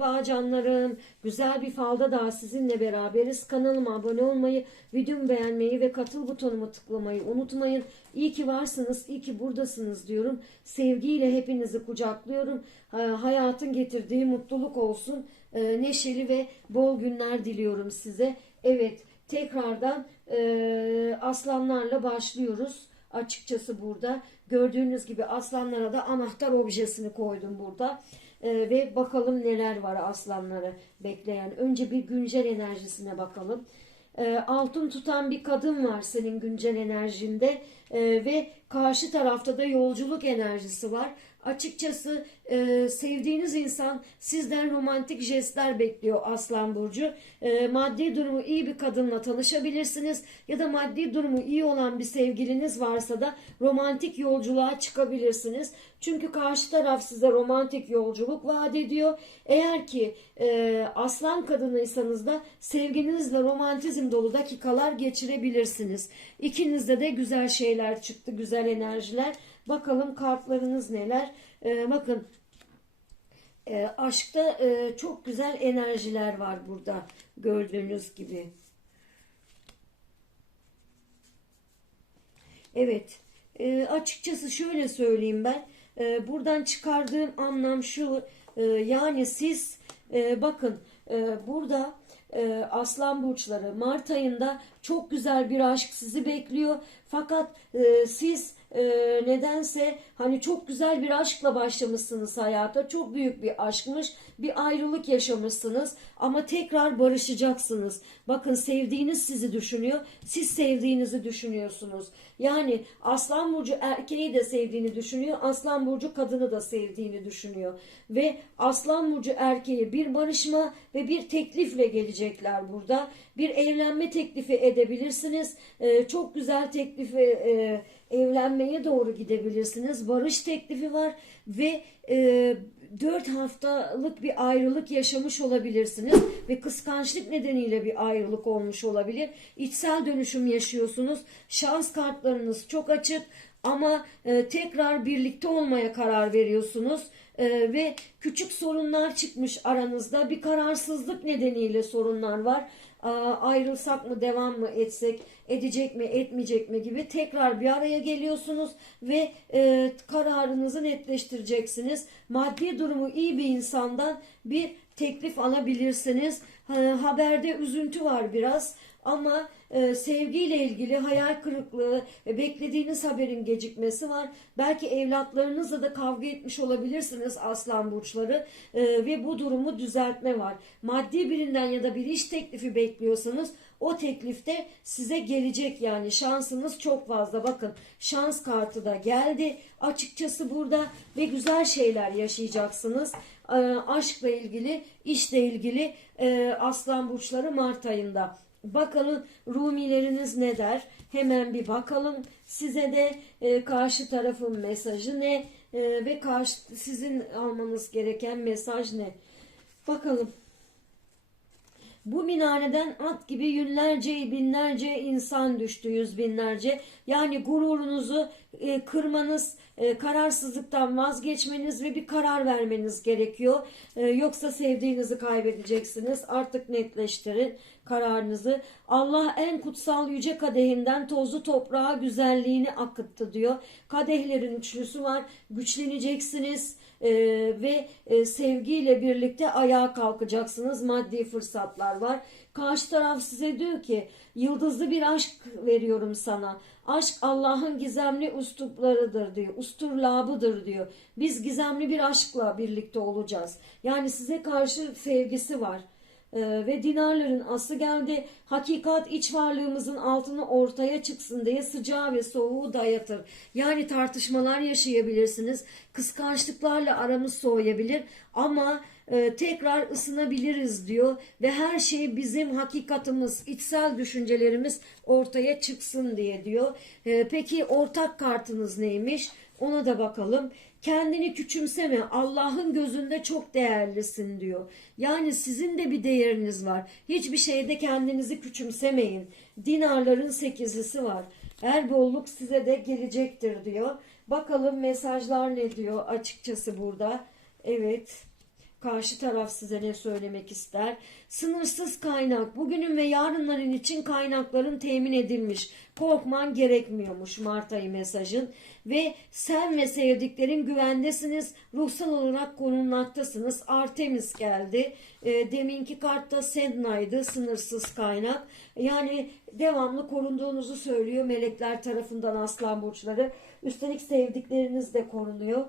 Merhaba canlarım. Güzel bir falda daha sizinle beraberiz. Kanalıma abone olmayı, videomu beğenmeyi ve katıl butonumu tıklamayı unutmayın. İyi ki varsınız, iyi ki buradasınız diyorum. Sevgiyle hepinizi kucaklıyorum. Ha- Hayatın getirdiği mutluluk olsun. Ee, Neşeli ve bol günler diliyorum size. Evet, tekrardan e, aslanlarla başlıyoruz. Açıkçası burada gördüğünüz gibi aslanlara da anahtar objesini koydum burada. Ee, ve bakalım neler var aslanları bekleyen. Önce bir güncel enerjisine bakalım. Ee, altın tutan bir kadın var senin güncel enerjinde Ee, ve karşı tarafta da yolculuk enerjisi var. Açıkçası e, sevdiğiniz insan sizden romantik jestler bekliyor Aslan Burcu. E, maddi durumu iyi bir kadınla tanışabilirsiniz ya da maddi durumu iyi olan bir sevgiliniz varsa da romantik yolculuğa çıkabilirsiniz. Çünkü karşı taraf size romantik yolculuk vaat ediyor. Eğer ki e, aslan kadınıysanız da sevginizle romantizm dolu dakikalar geçirebilirsiniz. İkinizde de güzel şeyler çıktı, güzel enerjiler. Bakalım kartlarınız neler? E, bakın e, aşkta e, çok güzel enerjiler var burada gördüğünüz gibi. Evet, e, açıkçası şöyle söyleyeyim ben. E, buradan çıkardığım anlam şu. e, yani siz e, bakın e, burada e, Aslan burçları Mart ayında çok güzel bir aşk sizi bekliyor. Fakat e, siz e, nedense hani çok güzel bir aşkla başlamışsınız hayata. Çok büyük bir aşkmış. Bir ayrılık yaşamışsınız ama tekrar barışacaksınız. Bakın sevdiğiniz sizi düşünüyor. Siz sevdiğinizi düşünüyorsunuz. Yani Aslan burcu erkeği de sevdiğini düşünüyor. Aslan burcu kadını da sevdiğini düşünüyor. Ve Aslan burcu erkeği bir barışma ve bir teklifle gelecekler burada. Bir evlenme teklifi edebilirsiniz. Ee, çok güzel teklifi e, evlenmeye doğru gidebilirsiniz. Barış teklifi var ve e, 4 haftalık bir ayrılık yaşamış olabilirsiniz ve kıskançlık nedeniyle bir ayrılık olmuş olabilir. İçsel dönüşüm yaşıyorsunuz. Şans kartlarınız çok açık ama e, tekrar birlikte olmaya karar veriyorsunuz. E, ve küçük sorunlar çıkmış aranızda. Bir kararsızlık nedeniyle sorunlar var. Ayrılsak mı devam mı etsek edecek mi etmeyecek mi gibi tekrar bir araya geliyorsunuz ve e, kararınızı netleştireceksiniz. Maddi durumu iyi bir insandan bir teklif alabilirsiniz. Ha, haberde üzüntü var biraz ama e, sevgiyle ilgili hayal kırıklığı ve beklediğiniz haberin gecikmesi var. Belki evlatlarınızla da kavga etmiş olabilirsiniz aslan burçları E, ve bu durumu düzeltme var. Maddi birinden ya da bir iş teklifi bekliyorsanız o teklifte size gelecek yani şansınız çok fazla. Bakın şans kartı da geldi açıkçası burada ve güzel şeyler yaşayacaksınız. E, aşkla ilgili, işle ilgili e, aslan burçları Mart ayında. Bakalım Rumileriniz ne der? Hemen bir bakalım. Size de e, karşı tarafın mesajı ne? E, ve karşı sizin almanız gereken mesaj ne? Bakalım. Bu minareden at gibi yüzlerce, binlerce insan düştü, yüz binlerce. Yani gururunuzu e, kırmanız, e, kararsızlıktan vazgeçmeniz ve bir karar vermeniz gerekiyor. E, yoksa sevdiğinizi kaybedeceksiniz. Artık netleştirin kararınızı. Allah en kutsal yüce kadehinden tozlu toprağa güzelliğini akıttı diyor. Kadehlerin üçlüsü var. Güçleneceksiniz e, ve e, sevgiyle birlikte ayağa kalkacaksınız. Maddi fırsatlar var. Karşı taraf size diyor ki yıldızlı bir aşk veriyorum sana. Aşk Allah'ın gizemli üsluplarıdır diyor. Usturlabıdır diyor. Biz gizemli bir aşkla birlikte olacağız. Yani size karşı sevgisi var. Ee, ve dinarların aslı geldi. Hakikat iç varlığımızın altını ortaya çıksın diye sıcağı ve soğuğu dayatır. Yani tartışmalar yaşayabilirsiniz. Kıskançlıklarla aramız soğuyabilir ama e, tekrar ısınabiliriz diyor ve her şey bizim hakikatimiz, içsel düşüncelerimiz ortaya çıksın diye diyor. E, peki ortak kartınız neymiş? Ona da bakalım. Kendini küçümseme. Allah'ın gözünde çok değerlisin diyor. Yani sizin de bir değeriniz var. Hiçbir şeyde kendinizi küçümsemeyin. Dinarların sekizlisi var. Her bolluk size de gelecektir diyor. Bakalım mesajlar ne diyor açıkçası burada. Evet. Karşı taraf size ne söylemek ister? Sınırsız kaynak. Bugünün ve yarınların için kaynakların temin edilmiş. Korkman gerekmiyormuş Mart ayı mesajın. Ve sen ve sevdiklerin güvendesiniz. Ruhsal olarak korunmaktasınız. Artemis geldi. E, deminki kartta Sedna'ydı. Sınırsız kaynak. Yani devamlı korunduğunuzu söylüyor melekler tarafından aslan burçları. Üstelik sevdikleriniz de korunuyor.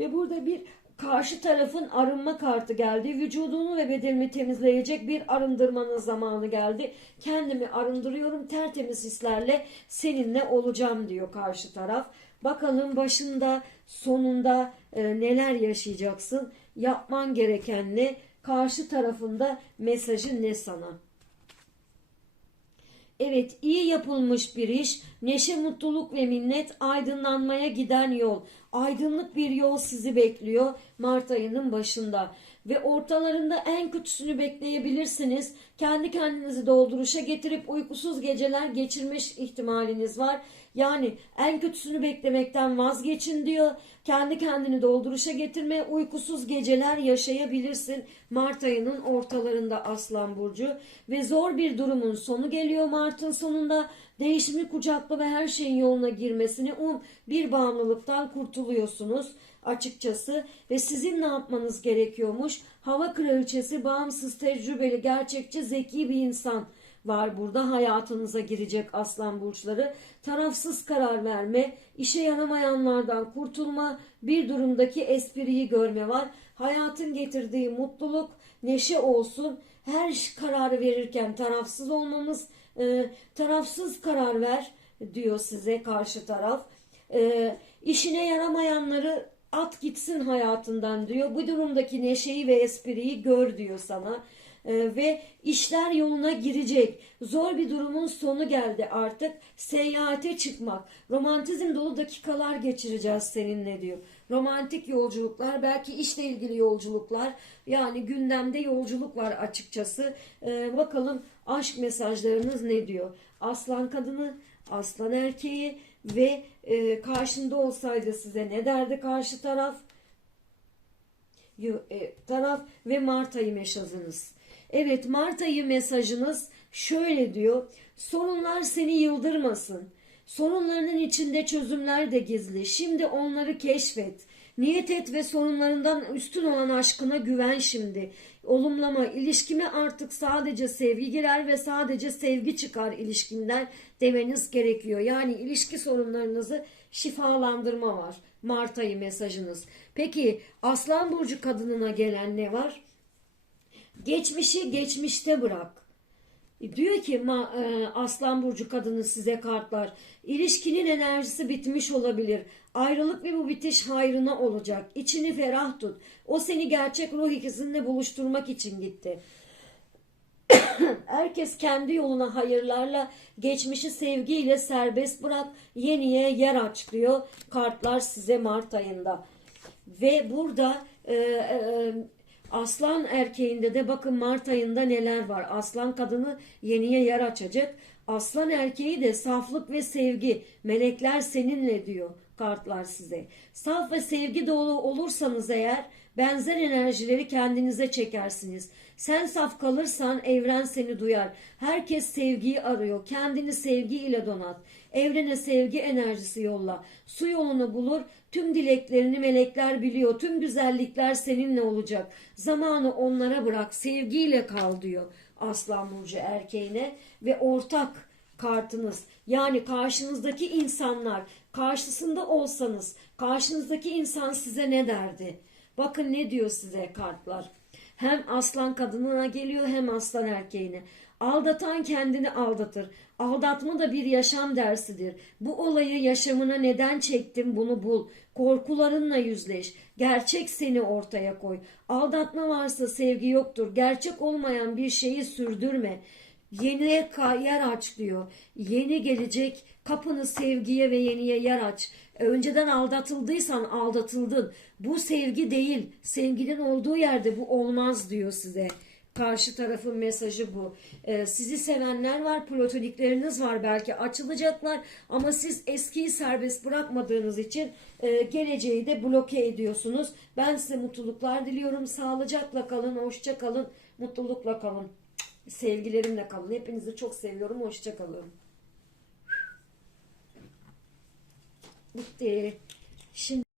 Ve burada bir karşı tarafın arınma kartı geldi. Vücudunu ve bedenimi temizleyecek bir arındırmanın zamanı geldi. Kendimi arındırıyorum tertemiz hislerle seninle olacağım diyor karşı taraf. Bakalım başında sonunda e, neler yaşayacaksın? Yapman gereken ne? Karşı tarafında mesajı ne sana? Evet, iyi yapılmış bir iş, neşe, mutluluk ve minnet, aydınlanmaya giden yol. Aydınlık bir yol sizi bekliyor Mart ayının başında. Ve ortalarında en kötüsünü bekleyebilirsiniz. Kendi kendinizi dolduruşa getirip uykusuz geceler geçirmiş ihtimaliniz var. Yani en kötüsünü beklemekten vazgeçin diyor. Kendi kendini dolduruşa getirme, uykusuz geceler yaşayabilirsin. Mart ayının ortalarında Aslan Burcu. Ve zor bir durumun sonu geliyor Mart'ın sonunda. Değişimi kucakla ve her şeyin yoluna girmesini um bir bağımlılıktan kurtuluyorsunuz açıkçası ve sizin ne yapmanız gerekiyormuş? Hava kraliçesi bağımsız, tecrübeli, gerçekçi, zeki bir insan var burada hayatınıza girecek aslan burçları. Tarafsız karar verme, işe yaramayanlardan kurtulma, bir durumdaki espriyi görme var. Hayatın getirdiği mutluluk, neşe olsun. Her kararı verirken tarafsız olmamız, e, tarafsız karar ver diyor size karşı taraf. E, işine yaramayanları at gitsin hayatından diyor. Bu durumdaki neşeyi ve espriyi gör diyor sana. Ee, ve işler yoluna girecek. Zor bir durumun sonu geldi artık. Seyahate çıkmak. Romantizm dolu dakikalar geçireceğiz seninle diyor. Romantik yolculuklar, belki işle ilgili yolculuklar. Yani gündemde yolculuk var açıkçası. Ee, bakalım aşk mesajlarınız ne diyor? Aslan kadını, aslan erkeği ve e, karşında olsaydı size ne derdi karşı taraf? E, taraf ve Mart ayı mesajınız. Evet Mart ayı mesajınız şöyle diyor. Sorunlar seni yıldırmasın. Sorunlarının içinde çözümler de gizli. Şimdi onları keşfet. Niyet et ve sorunlarından üstün olan aşkına güven şimdi. Olumlama, ilişkime artık sadece sevgi girer ve sadece sevgi çıkar ilişkinden demeniz gerekiyor. Yani ilişki sorunlarınızı şifalandırma var. Mart ayı mesajınız. Peki Aslan Burcu kadınına gelen ne var? Geçmişi geçmişte bırak. Diyor ki ma, e, Aslan Burcu kadını size kartlar. İlişkinin enerjisi bitmiş olabilir. Ayrılık ve bu bitiş hayrına olacak. İçini ferah tut. O seni gerçek ruh ikizinle buluşturmak için gitti. Herkes kendi yoluna hayırlarla, geçmişi sevgiyle serbest bırak, yeniye yer aç diyor kartlar size Mart ayında. Ve burada e, e, Aslan erkeğinde de bakın Mart ayında neler var. Aslan kadını yeniye yer açacak. Aslan erkeği de saflık ve sevgi. Melekler seninle diyor kartlar size. Saf ve sevgi dolu olursanız eğer benzer enerjileri kendinize çekersiniz. Sen saf kalırsan evren seni duyar. Herkes sevgiyi arıyor. Kendini sevgi ile donat. Evrene sevgi enerjisi yolla. Su yolunu bulur. Tüm dileklerini melekler biliyor. Tüm güzellikler seninle olacak. Zamanı onlara bırak. Sevgiyle kal diyor Aslan Burcu erkeğine. Ve ortak kartınız yani karşınızdaki insanlar karşısında olsanız karşınızdaki insan size ne derdi? Bakın ne diyor size kartlar. Hem aslan kadınına geliyor hem aslan erkeğine. Aldatan kendini aldatır. Aldatma da bir yaşam dersidir. Bu olayı yaşamına neden çektim bunu bul. Korkularınla yüzleş. Gerçek seni ortaya koy. Aldatma varsa sevgi yoktur. Gerçek olmayan bir şeyi sürdürme. Yeniye yer aç diyor. Yeni gelecek kapını sevgiye ve yeniye yer aç. E, önceden aldatıldıysan aldatıldın. Bu sevgi değil. Sevginin olduğu yerde bu olmaz diyor size Karşı tarafın mesajı bu. Ee, sizi sevenler var, platonikleriniz var belki açılacaklar ama siz eskiyi serbest bırakmadığınız için e, geleceği de bloke ediyorsunuz. Ben size mutluluklar diliyorum. Sağlıcakla kalın, hoşça kalın, mutlulukla kalın. Sevgilerimle kalın. Hepinizi çok seviyorum. Hoşça kalın. Bitti. Şimdi